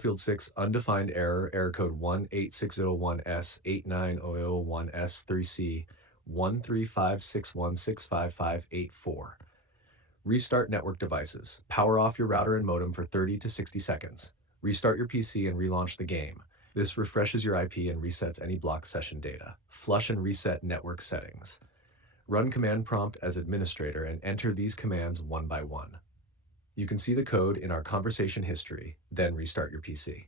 Field 6, undefined error code 18601S89001S3C 13561655584. Restart network devices. Power off your router and modem for 30 to 60 seconds. Restart your PC and relaunch the game. This refreshes your IP and resets any blocked session data. Flush and reset network settings. Run command prompt as administrator and enter these commands one by one. You can see the code in our conversation history, then restart your PC.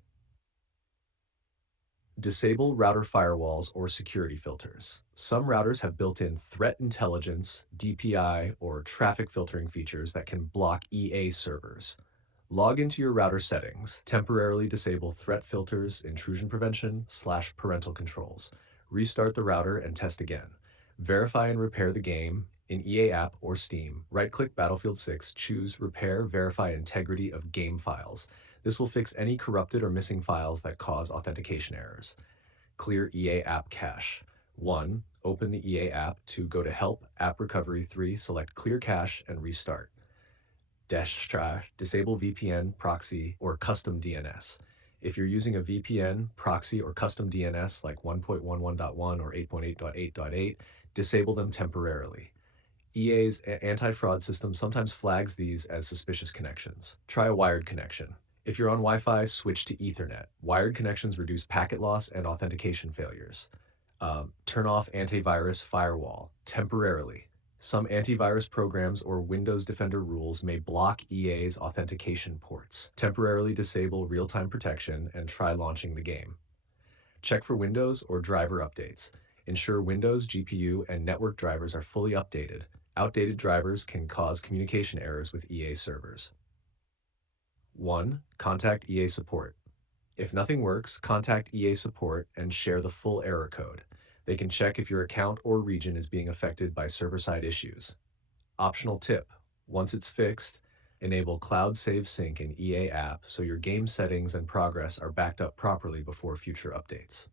Disable router firewalls or security filters. Some routers have built-in threat intelligence, DPI, or traffic filtering features that can block EA servers. Log into your router settings, temporarily disable threat filters, intrusion prevention, / parental controls. Restart the router and test again. Verify and repair the game in EA app or Steam. Right-click Battlefield 6, choose Repair, Verify Integrity of Game Files. This will fix any corrupted or missing files that cause authentication errors. Clear EA app cache. 1. Open the EA app. 2. Go to Help, App Recovery. 3. Select Clear Cache and restart. Disable VPN, proxy, or custom DNS. If you're using a VPN, proxy, or custom DNS like 1.11.1 or 8.8.8.8, disable them temporarily. EA's anti-fraud system sometimes flags these as suspicious connections. Try a wired connection. If you're on Wi-Fi, switch to Ethernet. Wired connections reduce packet loss and authentication failures. Turn off antivirus firewall temporarily. Some antivirus programs or Windows Defender rules may block EA's authentication ports. Temporarily disable real-time protection and try launching the game. Check for Windows or driver updates. Ensure Windows, GPU, and network drivers are fully updated. Outdated drivers can cause communication errors with EA servers. 1. Contact EA support. If nothing works, contact EA support and share the full error code. They can check if your account or region is being affected by server-side issues. Optional tip: once it's fixed, enable Cloud Save Sync in EA app so your game settings and progress are backed up properly before future updates.